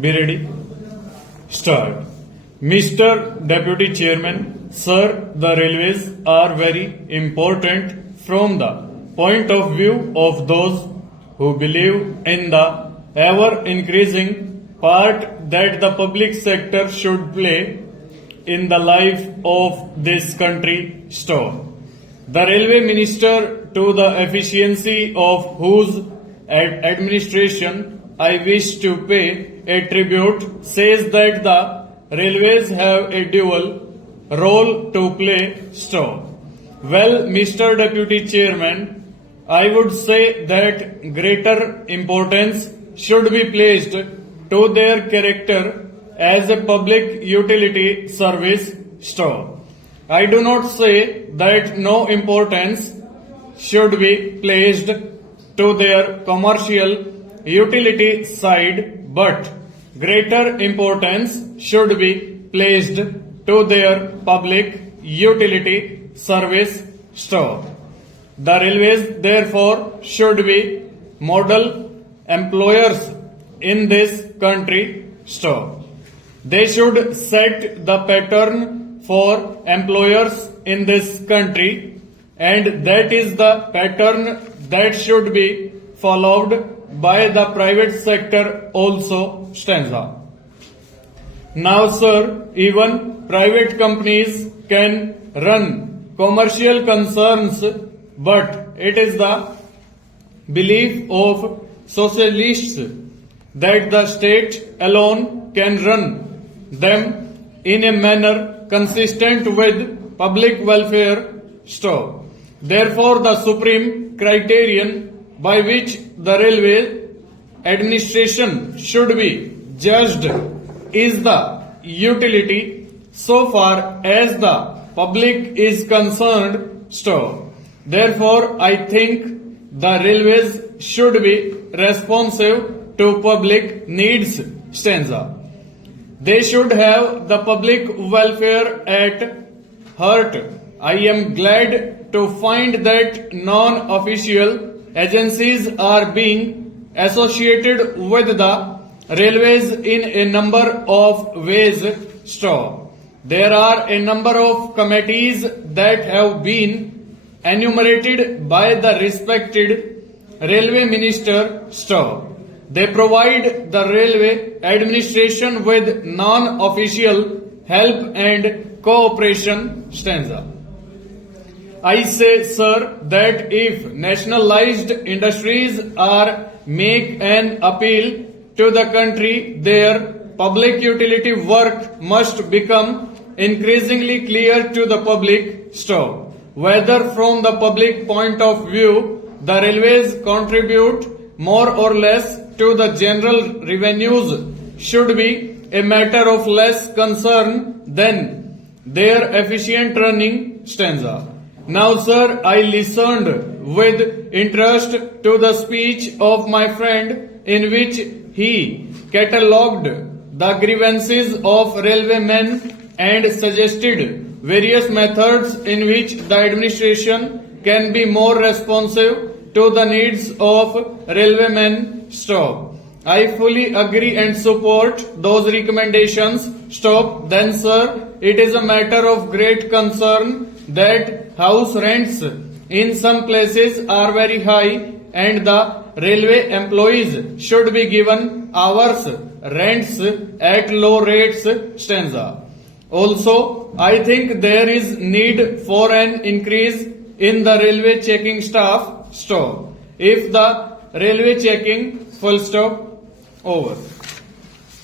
Be ready. Start. Mr. Deputy Chairman, Sir, the railways are very important from the point of view of those who believe in the ever increasing part that the public sector should play in the life of this country. Stop. The railway minister, to the efficiency of whose administration I wish to pay a tribute, says that the railways have a dual role to play. Stop. Well, Mr. Deputy Chairman, I would say that greater importance should be placed to their character as a public utility service. Stop. I do not say that no importance should be placed to their commercial utility side, but greater importance should be placed to their public utility service. Stop. The railways therefore should be model employers in this country. Stop. They should set the pattern for employers in this country, and that is the pattern that should be followed by the private sector also. Stanza. Now, sir, even private companies can run commercial concerns, but it is the belief of socialists that the state alone can run them in a manner consistent with public welfare. Stop. Therefore, the supreme criterion by which the railway administration should be judged is the utility so far as the public is concerned. Stop. Therefore, I think the railways should be responsive to public needs. Stanza. They should have the public welfare at heart. I am glad to find that non-official agencies are being associated with the railways in a number of ways. Stop. There are a number of committees that have been enumerated by the respected railway minister. Stop. They provide the railway administration with non-official help and cooperation. Stanza. I say, sir, that if nationalized industries are make an appeal to the country, their public utility work must become increasingly clear to the public. Stop. Whether from the public point of view, the railways contribute more or less to the general revenues should be a matter of less concern than their efficient running. Stanza. Now, sir, I listened with interest to the speech of my friend in which he catalogued the grievances of railwaymen and suggested various methods in which the administration can be more responsive to the needs of railwaymen. Stop. I fully agree and support those recommendations. Stop. Then, sir, it is a matter of great concern that house rents in some places are very high and the railway employees should be given hours rents at low rates. Stanza. Also, I think there is need for an increase in the railway checking staff. Stop. If the railway checking, full stop, over.